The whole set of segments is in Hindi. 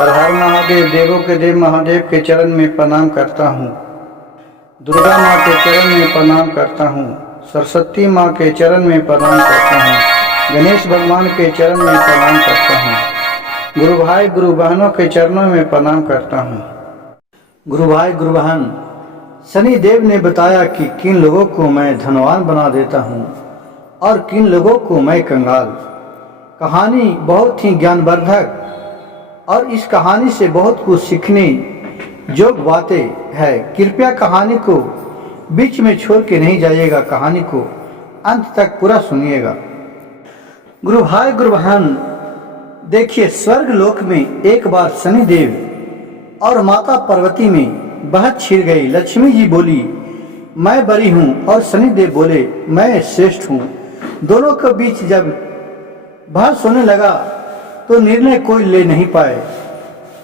हर हर महादेव, देवों के देव महादेव के चरण में प्रणाम करता हूँ। दुर्गा माँ के चरण में प्रणाम करता हूँ। सरस्वती माँ के चरण में प्रणाम करता हूँ। गणेश भगवान के चरण में प्रणाम करता हूँ। गुरु भाई गुरु बहनों के चरणों में प्रणाम करता हूँ। गुरु भाई गुरु बहन, शनि देव ने बताया कि किन लोगों को मैं धनवान बना देता हूँ और किन लोगों को मैं कंगाल। कहानी बहुत ही ज्ञानवर्धक और इस कहानी से बहुत कुछ सीखने योग्य बातें है। कृपया कहानी को बीच में छोड़ के नहीं जाइएगा, कहानी को अंत तक पूरा सुनिएगा। गुरु भाई गुरु बहन, देखिए, स्वर्ग लोक में एक बार शनि देव और माता पार्वती में बहस छिड़ गई। लक्ष्मी जी बोली, मैं बड़ी हूँ, और शनि देव बोले, मैं श्रेष्ठ हूँ। दोनों के बीच जब बहस होने लगा तो निर्णय कोई ले नहीं पाए।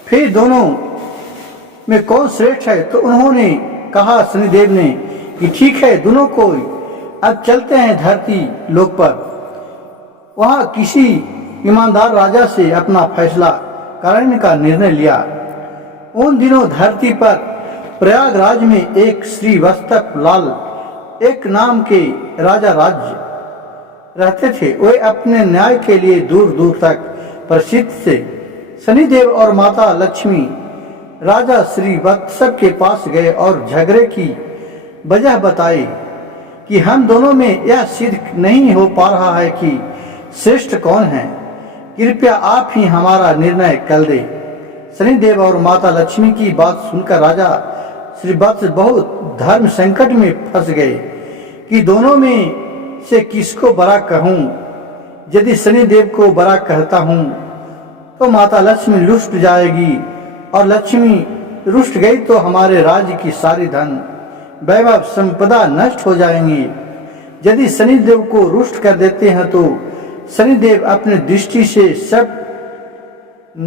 फिर दोनों में कौन श्रेष्ठ है, तो उन्होंने कहा, शनिदेव ने, कि ठीक है, दोनों को अब चलते हैं धरती लोक पर। वहां किसी ईमानदार राजा से अपना फैसला करने का निर्णय लिया। उन दिनों धरती पर प्रयागराज में एक श्री वत्सव लाल एक नाम के राजा राज्य रहते थे। वे अपने न्याय के लिए दूर दूर तक प्रसिद्ध थे। शनिदेव और माता लक्ष्मी राजा श्री वत्सव के पास गए और झगड़े की वजह बताई कि हम दोनों में यह सिद्ध नहीं हो पा रहा है कि श्रेष्ठ कौन है। कृपया आप ही हमारा निर्णय कर दे। शनिदेव और माता लक्ष्मी की बात सुनकर राजा श्री वत्स बहुत धर्म संकट में फंस गए कि दोनों में से किसको बड़ा कहूं। यदि शनिदेव को बड़ा कहता हूं तो माता लक्ष्मी रुष्ट जाएगी, और लक्ष्मी रुष्ट गई तो हमारे राज्य की सारी धन वैभव संपदा नष्ट हो जाएंगी। यदि शनिदेव को रुष्ट कर देते हैं तो शनिदेव अपने दृष्टि से सब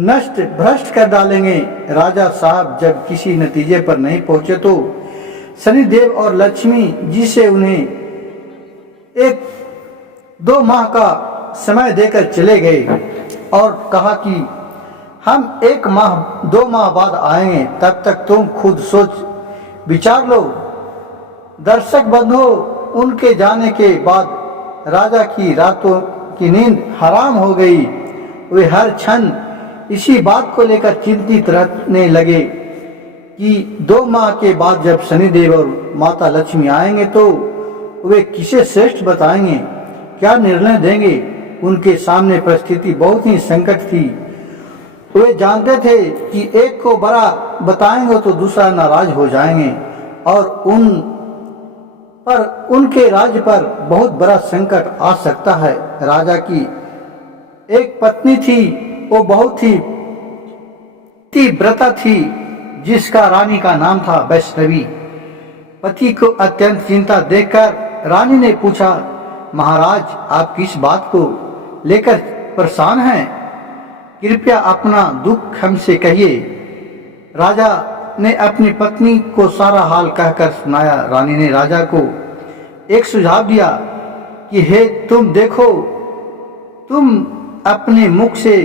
नष्ट भ्रष्ट कर डालेंगे। राजा साहब जब किसी नतीजे पर नहीं पहुंचे तो शनिदेव और लक्ष्मी जी से उन्हें 1-2 माह का समय देकर चले गए और कहा कि हम 1 माह 2 माह बाद आएंगे, तब तक तुम खुद सोच विचार लो। दर्शक बंधु, उनके जाने के बाद राजा की रातों की नींद हराम हो गई। वे हर क्षण इसी बात को लेकर चिंतित रहने लगे कि 2 माह के बाद जब शनिदेव और माता लक्ष्मी आएंगे तो वे किसे श्रेष्ठ बताएंगे, क्या निर्णय देंगे। उनके सामने परिस्थिति बहुत ही संकट थी। वे जानते थे कि एक को बड़ा बताएंगे तो दूसरा नाराज हो जाएंगे और उनके राज्य पर बहुत बड़ा संकट आ सकता है। राजा की एक पत्नी थी, वो बहुत ही व्रता थी, जिसका रानी का नाम था वैष्णवी। पति को अत्यंत चिंता देखकर रानी ने पूछा, महाराज, आप किस बात को लेकर परेशान हैं? कृपया अपना दुख हमसे कहिए। राजा ने अपनी पत्नी को सारा हाल कहकर सुनाया। रानी ने राजा को एक सुझाव दिया कि हे तुम देखो, तुम अपने मुख से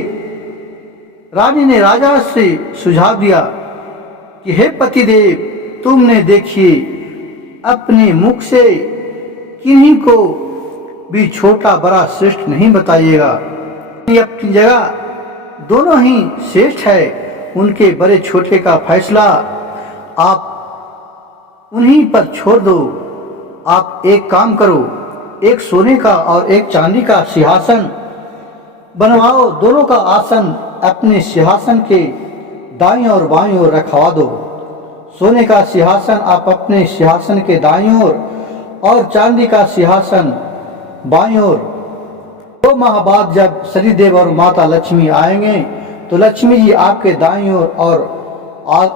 रानी ने राजा से सुझाव दिया कि हे पतिदेव, तुमने देखिए अपने मुख से किन्हीं को भी छोटा बड़ा श्रेष्ठ नहीं बताइएगा। अपनी जगह दोनों ही श्रेष्ठ है। उनके बड़े छोटे का फैसला आप उन्हीं पर छोड़ दो। आप एक काम करो, एक सोने का और एक चांदी का सिंहासन बनवाओ। दोनों का आसन अपने सिंहासन के दाईं और बाईं ओर रखवा दो। सोने का सिंहासन आप अपने सिंहासन के दाईं ओर और चांदी का सिंहासन बाईं ओर। 2 माह बाद जब शनिदेव और माता लक्ष्मी आएंगे तो लक्ष्मी जी आपके दाईं ओर और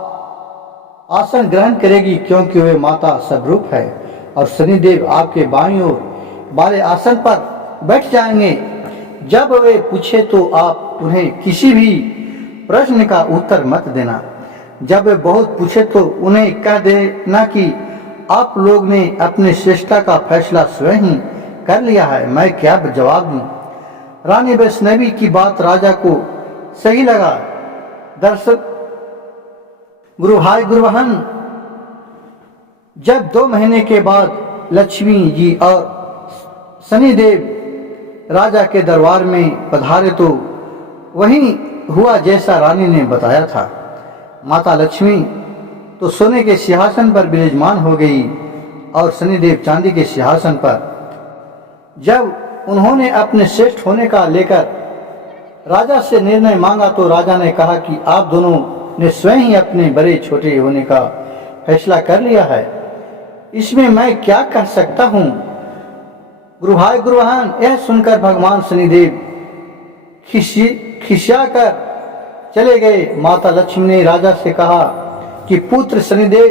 आसन ग्रहण करेगी, क्योंकि वे माता स्वरूप है, और शनिदेव आपके बाईं ओर वाले आसन पर बैठ जाएंगे। जब वे पूछे तो आप उन्हें किसी भी प्रश्न का उत्तर मत देना। जब वे बहुत पूछे तो उन्हें कह देना कि आप लोग ने अपने श्रेष्ठता का फैसला स्वयं ही कर लिया है, मैं क्या जवाब दूं। रानी वैष्णवी की बात राजा को सही लगा। दर्शक गुरु भाई गुरु बहन, जब 2 महीने के बाद लक्ष्मी जी और शनिदेव राजा के दरबार में पधारे तो वही हुआ जैसा रानी ने बताया था। माता लक्ष्मी तो सोने के सिंहासन पर विराजमान हो गई और शनिदेव चांदी के सिंहासन पर। जब उन्होंने अपने श्रेष्ठ होने का लेकर राजा से निर्णय मांगा तो राजा ने कहा कि आप दोनों ने स्वयं ही अपने बड़े छोटे होने का फैसला कर लिया है, इसमें मैं क्या कह सकता हूँ। गुरु भाई गुरु बहन, यह सुनकर भगवान शनिदेव खिसिया कर चले गए। माता लक्ष्मी ने राजा से कहा कि पुत्र शनिदेव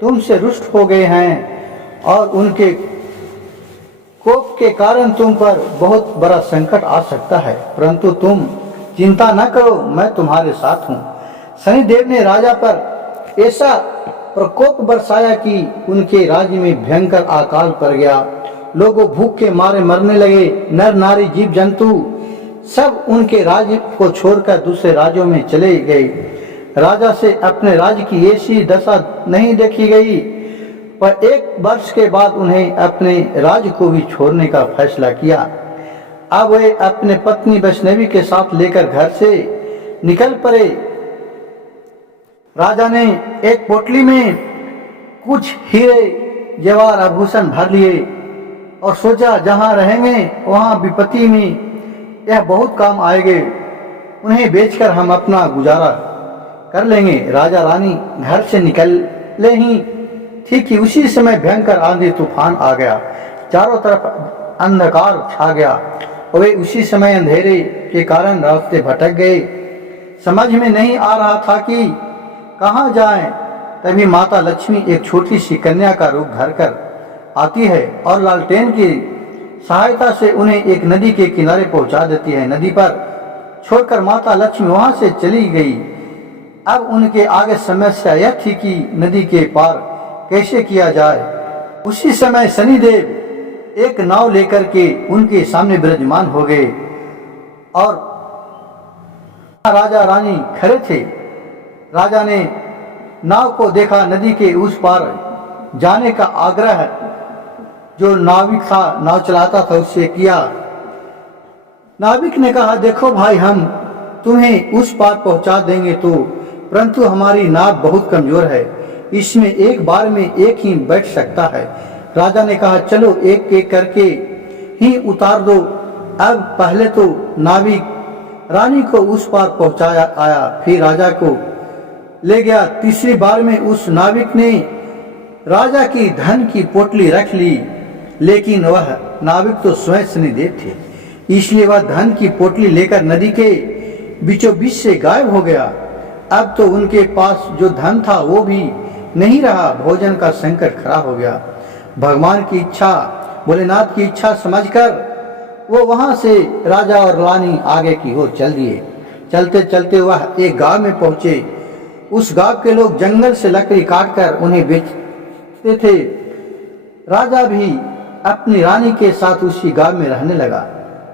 तुमसे रुष्ट हो गए हैं और उनके कोप के कारण तुम पर बहुत बड़ा संकट आ सकता है, परंतु तुम चिंता न करो, मैं तुम्हारे साथ हूँ। शनिदेव ने राजा पर ऐसा प्रकोप बरसाया कि उनके राज्य में भयंकर अकाल पड़ गया। लोगों भूख के मारे मरने लगे। नर नारी जीव जंतु सब उनके राज्य को छोड़कर दूसरे राज्यों में चले गए। राजा से अपने राज्य की ऐसी दशा नहीं देखी गई, पर 1 वर्ष के बाद उन्हें अपने राज्य को भी छोड़ने का फैसला किया। अब वे अपने पत्नी वैष्णवी के साथ लेकर घर से निकल पड़े। राजा ने एक पोटली में कुछ हीरे जवाहर आभूषण भर लिए और सोचा जहाँ रहेंगे वहाँ विपत्ति में यह बहुत काम आएंगे, उन्हें बेचकर हम अपना गुजारा कर लेंगे। राजा रानी घर से निकले ही थी कि उसी समय भयंकर आंधी तूफान आ गया। चारों तरफ अंधकार छा गया और वे उसी समय अंधेरे के कारण रास्ते भटक गए। समझ में नहीं आ रहा था कि कहाँ जाएं। तभी माता लक्ष्मी एक छोटी सी कन्या का रूप धर कर आती है और लालटेन की सहायता से उन्हें एक नदी के किनारे पहुंचा देती है। नदी पर छोड़कर माता लक्ष्मी वहां से चली गई। अब उनके आगे समस्या यह थी कि नदी के पार कैसे किया जाए। उसी समय शनिदेव एक नाव लेकर के उनके सामने विराजमान हो गए और राजा रानी खड़े थे। राजा ने नाव को देखा, नदी के उस पार जाने का आग्रह जो नाविक था, नाव चलाता था, उससे किया। नाविक ने कहा, देखो भाई, हम तुम्हें उस पार पहुंचा देंगे तो, परंतु हमारी नाव बहुत कमजोर है, इसमें एक बार में एक ही बैठ सकता है। राजा ने कहा, चलो एक एक करके ही उतार दो। अब पहले तो नाविक रानी को उस पार पहुंचाया आया, फिर राजा को ले गया। तीसरी बार में उस नाविक ने राजा की धन की पोटली रख ली, लेकिन वह नाविक तो स्वयं शनिदेव थे, इसलिए वह धन की पोटली लेकर नदी के बीचों बीच से गायब हो गया। अब तो उनके पास जो धन था वो भी नहीं रहा। भोजन का संकट खड़ा हो गया। भगवान की इच्छा, भोलेनाथ की इच्छा समझकर वो वहां से राजा और रानी आगे की ओर चल दिए। चलते चलते वह एक गांव में पहुंचे। उस गांव के लोग जंगल से लकड़ी काटकर उन्हें बेचते थे। राजा भी अपनी रानी के साथ उसी गांव में रहने लगा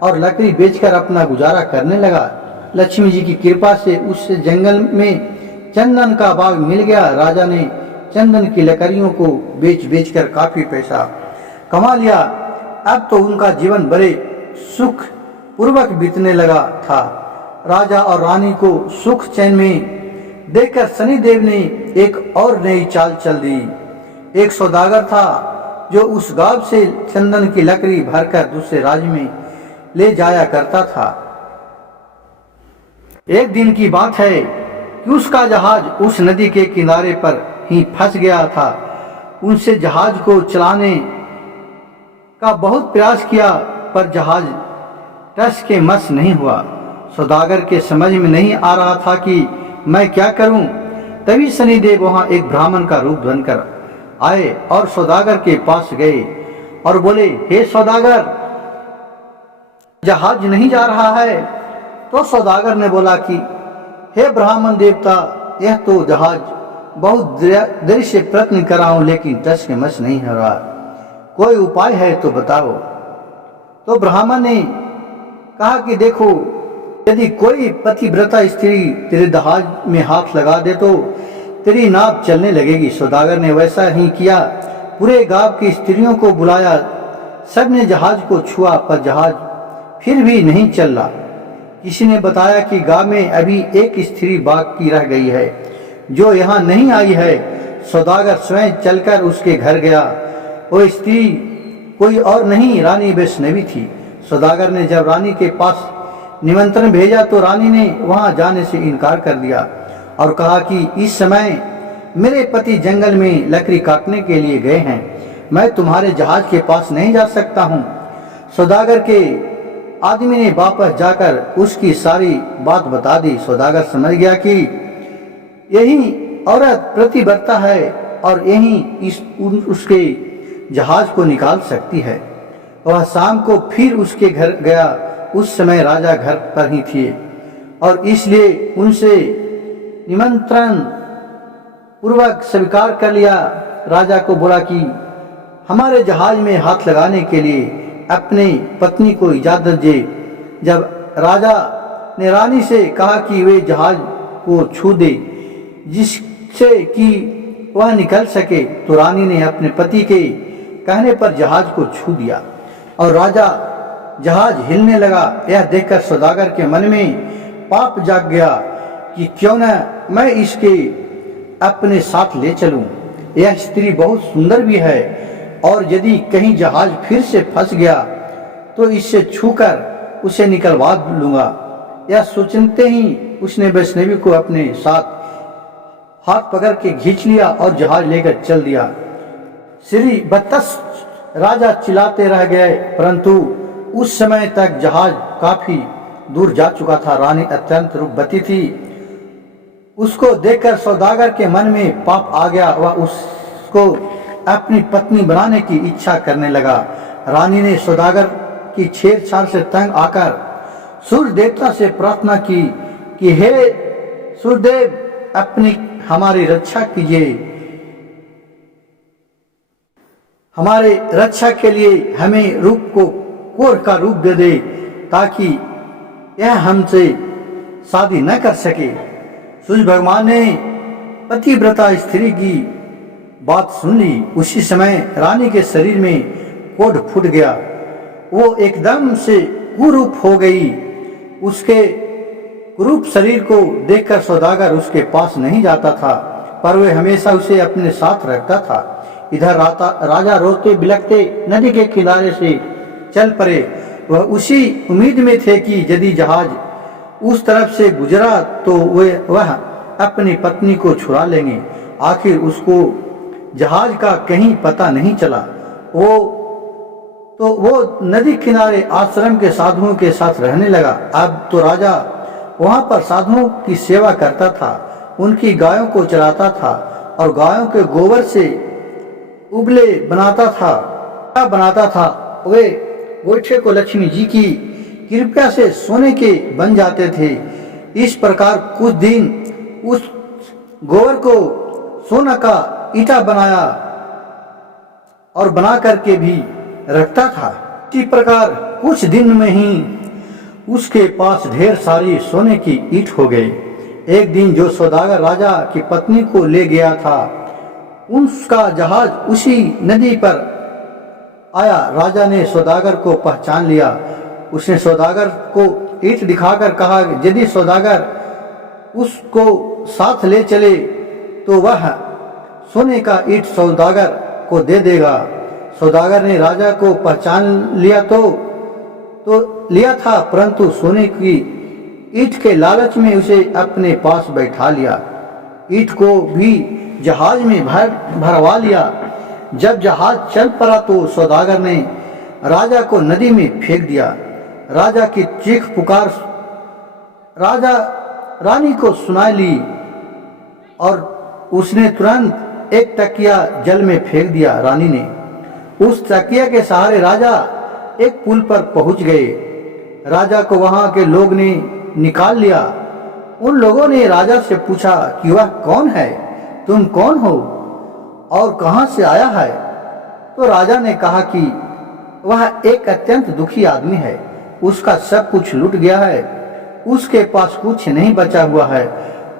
और लकड़ी बेचकर अपना गुजारा करने लगा। लक्ष्मी जी की कृपा से उस जंगल में चंदन का बाग मिल गया। राजा ने चंदन की लकड़ियों को बेच बेचकर काफी पैसा कमा लिया। अब तो उनका जीवन बड़े सुख पूर्वक बीतने लगा था। राजा और रानी को सुख चैन में देखकर शनिदेव ने एक और नई चाल चल दी। एक सौदागर था जो उस गांव से चंदन की लकड़ी भरकर दूसरे राज्य में ले जाया करता था। एक दिन की बात है कि उसका जहाज उस नदी के किनारे पर ही फंस गया था। उनसे जहाज को चलाने का बहुत प्रयास किया, पर जहाज टस के मस नहीं हुआ। सौदागर के समझ में नहीं आ रहा था कि मैं क्या करूं। तभी शनिदेव वहां एक ब्राह्मण का रूप बनकर आए और सौदागर के पास गए और बोले, हे सौदागर, जहाज नहीं जा रहा है। तो सौदागर ने बोला कि हे ब्राह्मण देवता, यह तो जहाज बहुत देर से प्रयत्न कर रहा हूं, लेकिन टस के मस नहीं हो रहा, कोई उपाय है तो बताओ। तो ब्राह्मण ने कहा कि देखो, यदि कोई पतिव्रता स्त्री तेरे जहाज में हाथ लगा दे तो तेरी नाव चलने लगेगी। सौदागर ने वैसा ही किया। पूरे गांव की स्त्रियों को बुलाया, सबने जहाज को छुआ, पर जहाज फिर भी नहीं चल रहा। किसी ने बताया कि गांव में अभी एक स्त्री बाकी रह गई है जो यहाँ नहीं आई है। सौदागर स्वयं चलकर उसके घर गया। वो स्त्री कोई और नहीं, रानी वैष्णवी थी। सौदागर ने जब रानी के पास निमंत्रण भेजा तो रानी ने वहां जाने से इनकार कर दिया और कहा कि इस समय मेरे पति जंगल में लकड़ी काटने के लिए गए हैं, मैं तुम्हारे जहाज के पास नहीं जा सकता हूँ। सौदागर के आदमी ने वापस जाकर उसकी सारी बात बता दी। सौदागर समझ गया कि यही औरत प्रतिव्रता है और यही उसके जहाज को निकाल सकती है। वह शाम को फिर उसके घर गया। उस समय राजा घर पर ही थे और इसलिए उनसे निमंत्रण पूर्वक स्वीकार कर लिया। राजा को बोला कि हमारे जहाज में हाथ लगाने के लिए अपनी पत्नी को इजाजत दे। जब राजा ने रानी से कहा कि वे जहाज को छू दे जिससे कि वह निकल सके, तो रानी ने अपने पति के कहने पर जहाज को छू दिया और राजा जहाज हिलने लगा। यह देखकर सौदागर के मन में पाप जाग गया कि क्यों न मैं इसके अपने साथ ले चलूं। यह स्त्री बहुत सुंदर भी है और यदि कहीं जहाज फिर से फंस गया तो इससे छूकर उसे निकलवा लूंगा। यह सोचते ही उसने वैष्णवी को अपने साथ हाथ पकड़ के खींच लिया और जहाज लेकर चल दिया। श्री बत्तस राजा चिल्लाते रह गए, परंतु उस समय तक जहाज काफी दूर जा चुका था। रानी अत्यंत रूपवती थी। उसको देखकर सौदागर के मन में पाप आ गया। वह उसको अपनी पत्नी बनाने की इच्छा करने लगा। रानी ने सौदागर की छेड़छाड़ से तंग आकर सूर्य देवता से प्रार्थना की कि हे सूर्यदेव, अपनी हमारी रक्षा कीजिए, हमारे रक्षा के लिए हमें रूप को कोढ़ का रूप दे दे ताकि यह हमसे शादी न कर सके। सूर्य भगवान ने पतिव्रता स्त्री की बात सुन ली। उसी समय रानी के शरीर में कोढ़ फूट गया। वो एकदम से कुरूप हो गई। उसके कुरूप शरीर को देखकर सौदागर उसके पास नहीं जाता था, पर वह हमेशा उसे अपने साथ रखता था। इधर राजा रोते बिलखते नदी के किनारे से चल पड़े। वह उसी उम्मीद में थे कि यदि जहाज उस तरफ से गुजरा तो वह अपनी पत्नी को छुड़ा लेंगे। आखिर उसको जहाज का कहीं पता नहीं चला। वो नदी किनारे आश्रम के साधुओं के साथ रहने लगा। अब तो राजा वहां पर साधुओं की सेवा करता था, उनकी गायों को चराता था और गायों के गोबर से उबले बनाता था। वे गोइठे को लक्ष्मी जी की कृपा से सोने के बन जाते थे। इस प्रकार कुछ दिन उस गोबर को सोना का ईटा बनाया और बना करके भी रखता था। इसी प्रकार कुछ दिन में ही उसके पास ढेर सारी सोने की ईंट हो गई। एक दिन जो सौदागर राजा की पत्नी को ले गया था, उसका जहाज उसी नदी पर आया। राजा ने सौदागर को पहचान लिया। उसने सौदागर को ईंट दिखाकर कहा, यदि सौदागर उसको साथ ले चले तो वह सोने का ईंट सौदागर को दे देगा। सौदागर ने राजा को पहचान लिया तो लिया था, परंतु सोने की ईंट के लालच में उसे अपने पास बैठा लिया। ईंट को भी जहाज में भरवा लिया। जब जहाज चल पड़ा तो सौदागर ने राजा को नदी में फेंक दिया। राजा की चीख पुकार राजा रानी को सुनाई ली और उसने तुरंत एक तकिया जल में फेंक दिया। रानी ने उस तकिया के सहारे राजा एक पुल पर पहुंच गए। राजा को वहां के लोग ने निकाल लिया। उन लोगों ने राजा से पूछा कि वह कौन है, तुम कौन हो और कहां से आया है? तो राजा ने कहा कि वह एक अत्यंत दुखी आदमी है, उसका सब कुछ लूट गया है उसके पास कुछ नहीं बचा हुआ है।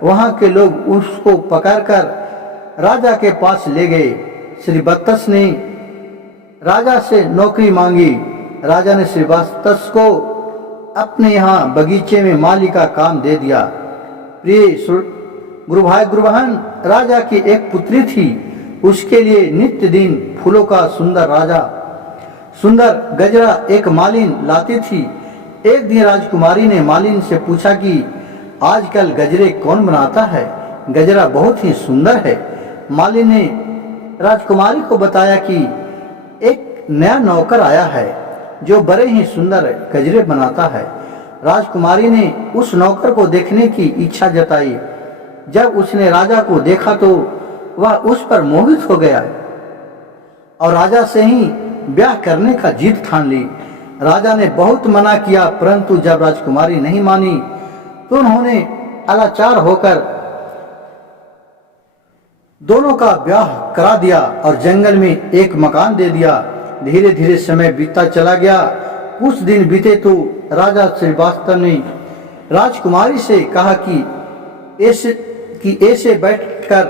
वहां के लोग उसको पकड़कर राजा के पास ले गए। श्री बत्तस ने राजा से नौकरी मांगी। राजा ने श्री बत्तस को अपने यहाँ बगीचे में माली का काम दे दिया। प्रिय गुरु भाई गुरु बहन, राजा की एक पुत्री थी। उसके लिए नित्य दिन फूलों का सुंदर गजरा एक मालिन लाती थी। एक दिन राजकुमारी ने मालिन से पूछा कि आजकल गजरे कौन बनाता है? गजरा बहुत ही सुंदर है। मालिन ने राजकुमारी को बताया कि एक नया नौकर आया है जो बड़े ही सुंदर गजरे बनाता है। राजकुमारी ने उस नौकर को देखने की इच्छा जताई। जब उसने राजा को देखा तो वह उस पर मोहित हो गया और राजा से ही ब्याह करने का जिद ठान ली। राजा ने बहुत मना किया, परंतु जब राजकुमारी नहीं मानी तो उन्होंने अलाचार होकर दोनों का ब्याह करा दिया और जंगल में एक मकान दे दिया। धीरे धीरे समय बीतता चला गया। कुछ दिन बीते तो राजा श्रीवास्तव ने राजकुमारी से कहा कि ऐसे बैठकर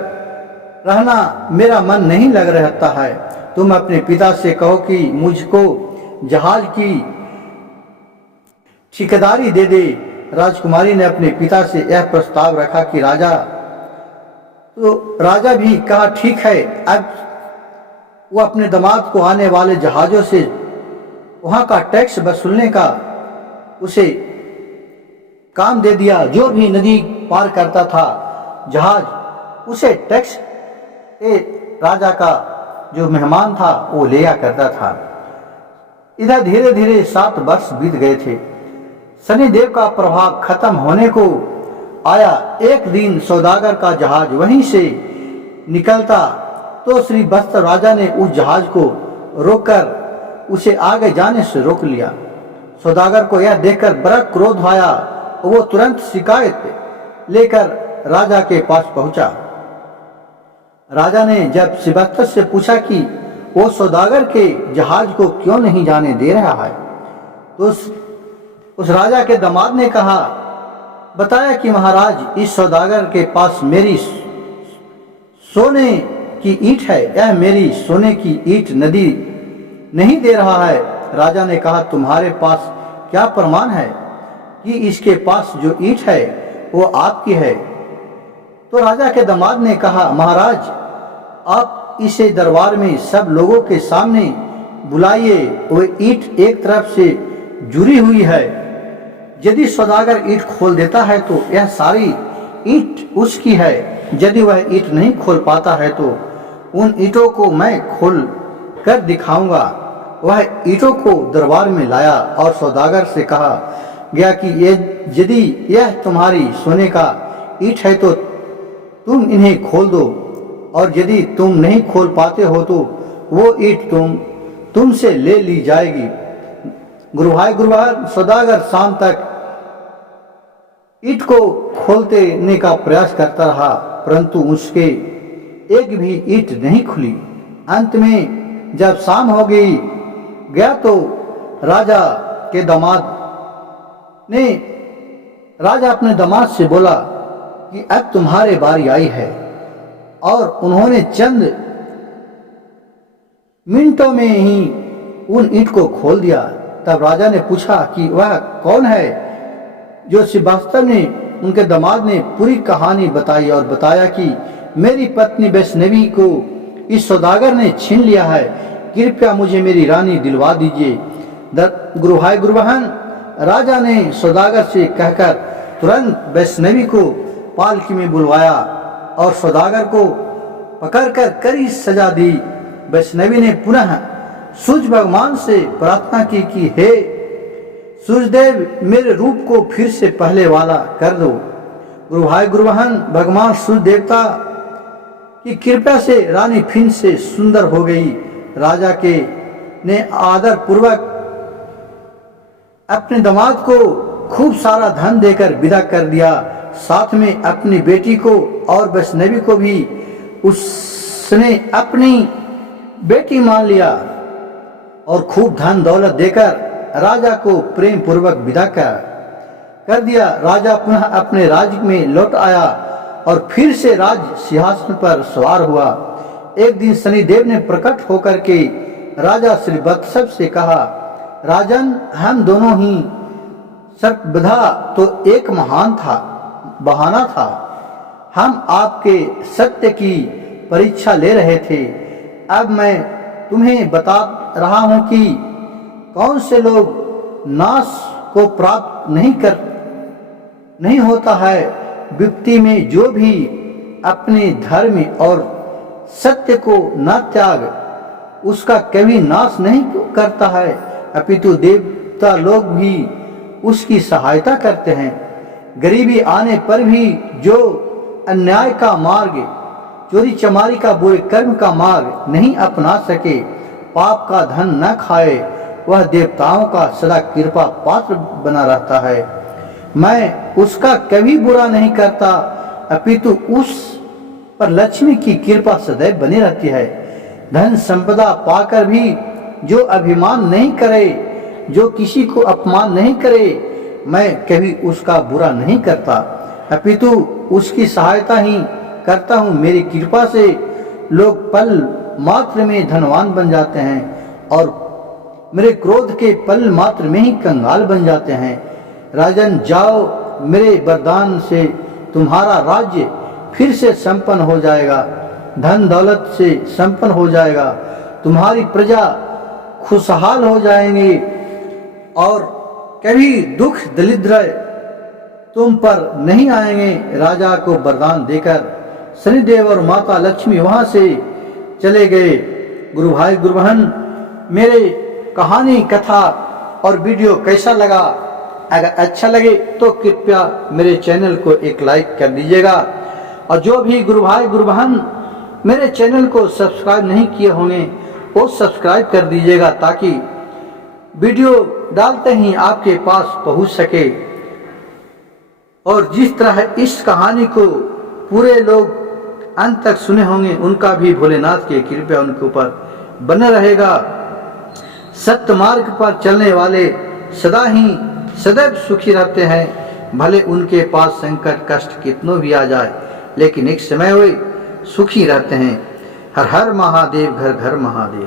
रहना मेरा मन नहीं लग रहता है। तुम अपने पिता से कहो कि मुझको जहाज की ठेकेदारी दे दे। राजकुमारी ने अपने पिता से यह प्रस्ताव रखा कि राजा भी कहा ठीक है। अब वो अपने दामाद को आने वाले जहाजों से वहां का टैक्स वसूलने का उसे काम दे दिया। जो भी नदी पार करता था जहाज, उसे टैक्स राजा का जो मेहमान था वो लिया करता था। इधर धीरे धीरे 7 वर्ष बीत गए थे। शनिदेव का प्रभाव खत्म होने को आया। एक दिन सौदागर का जहाज वहीं से निकलता तो श्री वत्स राजा ने उस जहाज को रोककर उसे आगे जाने से रोक लिया। सौदागर को यह देखकर बड़ा क्रोध आया। वो तुरंत शिकायत लेकर राजा के पास पहुंचा। राजा ने जब श्री वत्स से पूछा कि वो सौदागर के जहाज को क्यों नहीं जाने दे रहा है, तो उस राजा के दामाद ने बताया कि महाराज, इस सौदागर के पास मेरी सोने की ईंट है। यह मेरी सोने की ईंट नदी नहीं दे रहा है। राजा ने कहा, तुम्हारे पास क्या प्रमाण है कि इसके पास जो ईंट है वो आपकी है? तो राजा के दामाद ने कहा, महाराज, आप इसे दरबार में सब लोगों के सामने बुलाइए। वो ईंट एक तरफ से जुड़ी हुई है। यदि सौदागर ईंट खोल देता है तो यह सारी ईंट उसकी है। यदि वह ईंट नहीं खोल पाता है तो उन ईंटों को मैं खोल कर दिखाऊंगा। वह ईंटों को दरबार में लाया और सौदागर से कहा गया कि यदि यह तुम्हारी सोने का ईंट है तो तुम इन्हें खोल दो, और यदि तुम नहीं खोल पाते हो तो वो ईंट तुमसे ले ली जाएगी। गुरुवार सौदागर शाम तक ईंट को खोलने का प्रयास करता रहा, परंतु उसके एक भी ईंट नहीं खुली। अंत में जब शाम हो गया तो राजा अपने दामाद से बोला कि अब तुम्हारे बारी आई है, और उन्होंने चंद मिनटों में ही उन ईंट को खोल दिया। तब राजा ने पूछा कि वह कौन है? जो श्रीवास्तव ने उनके दामाद ने पूरी कहानी बताई और बताया कि मेरी पत्नी वैष्णवी को इस सौदागर ने छीन लिया है। कृपया मुझे मेरी रानी दिलवा दीजिए। गुरुबहन, राजा ने सौदागर से कहकर तुरंत वैष्णवी को पालकी में बुलवाया और सौदागर को पकड़कर कड़ी सजा दी। वैष्णवी ने पुनः सूर्य भगवान से प्रार्थना की कि हे सूर्यदेव, मेरे रूप को फिर से पहले वाला कर दो। गुरुबहन, भगवान सूर्य देवता की कृपा से रानी फिर से सुंदर हो गई। राजा ने आदर पूर्वक अपने दामाद को खूब सारा धन देकर विदा कर दिया। साथ में अपनी बेटी को और वैष्णवी को भी उसने अपनी बेटी मान लिया और खूब धन दौलत देकर राजा को प्रेम पूर्वक विदा किया। कर दिया। राजा पुनः अपने राज्य में लौट आया और फिर से राज सिंहासन पर सवार हुआ। एक दिन शनिदेव ने प्रकट होकर के राजा श्री वत्सव से कहा, राजन, हम दोनों ही सर्पबधा तो एक महान था बहाना था। हम आपके सत्य की परीक्षा ले रहे थे। अब मैं तुम्हें बता रहा हूं कि कौन से लोग नाश को प्राप्त नहीं होता है। विपत्ति में जो भी अपने धर्म और सत्य को न त्याग उसका कभी नाश नहीं करता है, अपितु देवता लोग भी उसकी सहायता करते हैं। गरीबी आने पर भी जो अन्याय का मार्ग, चोरी चमारी का, बुरे कर्म का मार्ग नहीं अपना सके, पाप का धन न खाए, वह देवताओं का सदा कृपा पात्र बना रहता है। मैं उसका कभी बुरा नहीं करता, अपितु उस पर लक्ष्मी की कृपा सदैव बनी रहती है। धन संपदा पाकर भी जो अभिमान नहीं करे, जो किसी को अपमान नहीं करे, मैं कभी उसका बुरा नहीं करता, अपितु उसकी सहायता ही करता हूँ। मेरी कृपा से लोग पल मात्र में धनवान बन जाते हैं और मेरे क्रोध के पल मात्र में ही कंगाल बन जाते हैं। राजन, जाओ, मेरे वरदान से तुम्हारा राज्य फिर से संपन्न हो जाएगा, धन दौलत से संपन्न हो जाएगा, तुम्हारी प्रजा खुशहाल हो जाएंगे और कभी दुख दरिद्र तुम पर नहीं आएंगे। राजा को वरदान देकर शनिदेव और माता लक्ष्मी वहां से चले गए। गुरु भाई गुरु बहन, मेरे कहानी कथा और वीडियो कैसा लगा? अगर अच्छा लगे तो कृपया मेरे चैनल को एक लाइक कर दीजिएगा और जो भी गुरु भाई गुरु बहन मेरे चैनल को सब्सक्राइब नहीं किए होंगे वो सब्सक्राइब कर दीजिएगा ताकि वीडियो डालते ही आपके पास पहुंच सके। और जिस तरह इस कहानी को पूरे लोग अंत तक सुने होंगे, उनका भी भोलेनाथ की कृपा उनके ऊपर बने रहेगा। सत्य मार्ग पर चलने वाले सदैव सुखी रहते हैं, भले उनके पास संकट कष्ट कितनों भी आ जाए, लेकिन एक समय वे सुखी रहते हैं। हर हर महादेव, घर घर महादेव।